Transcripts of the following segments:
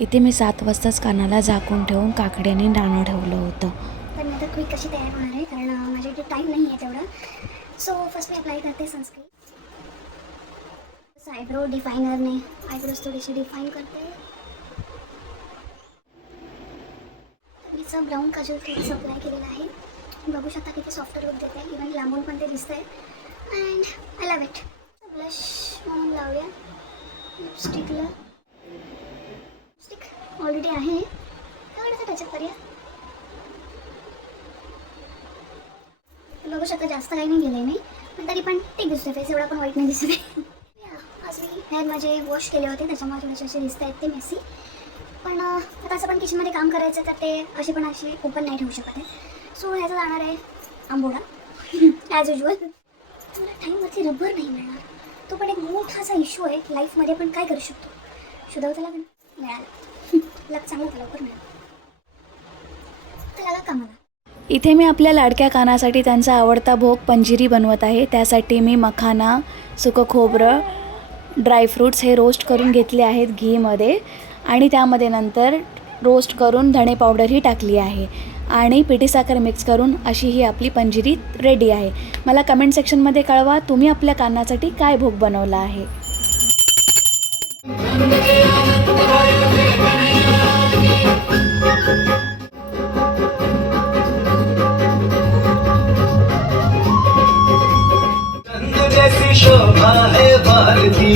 इथे मी 7 वाजताच कानाला झाकून ठेवून काकड्याने नाणं ठेवलं होतं. पण मी आता क्विक कशी तयार होणार आहे कारण माझ्याकडे टाईम नाही आहे तेवढा. सो फर्स्ट मी अप्लाय करते सनस्क्रीन. आयब्रो डिफायनरने आयब्रोज थोडीशी डिफाईन करते. मीचं ब्राऊन काजल थोडंसं अप्लाय केलेलं आहे. बघू शकता किती सॉफ्ट लुक देते. इव्हन लांबून पण ते दिसतं आहे. And I love it. Blush म्हणून लावूया लिपस्टिकला. लिपस्टिक ऑलरेडी आहे, थोडंसं टचअप करूया. बघू शकता जास्त काही नाही गेलं आहे मी, पण तरी पण ठीक दिसतं. फेस एवढा पण वाईट नाही दिसत आहे. आज मी हेअर माझे वॉश केले होते त्याच्यामुळे थोडेसे असे दिसत आहेत ते मेसी. पण आता असं पण किचनमध्ये काम करायचं तर ते असे पण असे ओपन नाही ठेवू शकत आहे. सो ह्याचं जाणार आहे आंबोडा ॲज युजल. मला टाईमवरती रबर नाही मिळणार, तो पण एक मोठासा इश्यू आहे लाईफमध्ये. पण काय करू शकतो, शोधावं लागेल. मिळालं लग चांगलं तर लवकर मिळालं तर लागा कामाला. इथे मी आपल्या लाडक्या कानासाठी त्यांचा आवडता भोग पंजिरी बनवत आहे. त्यासाठी मी मखाना, सुकं खोबरं, ड्रायफ्रूट्स हे रोस्ट करून घेतले आहेत घीमध्ये आणि त्यामध्ये नंतर रोस्ट करून धणे पावडरही टाकली आहे आणि पिठी साखर मिक्स करून अशी ही आपली पंजिरी रेडी आहे. मला कमेंट सेक्शनमध्ये कळवा तुम्ही आपल्या कानासाठी काय भोग बनवला आहे. शोभा है भारती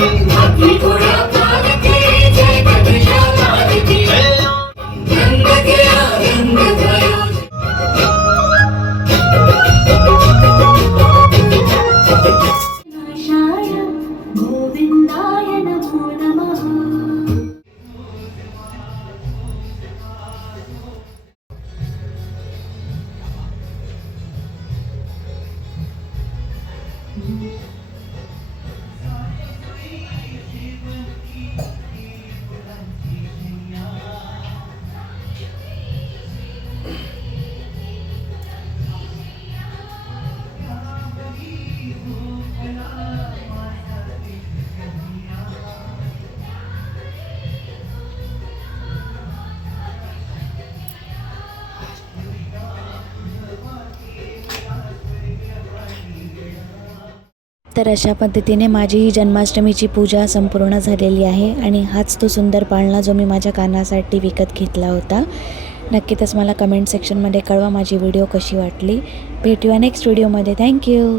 तर अशा पद्धतीने माझी ही जन्माष्टमीची पूजा संपूर्ण झालेली आहे आणि हाच तो सुंदर पाळणा जो मी माझ्या कानासाठी विकत घेतला होता. नक्कीच मला कमेंट सेक्शनमध्ये कळवा माझी व्हिडिओ कशी वाटली. भेटूया नेक्स्ट व्हिडिओमध्ये. थँक्यू.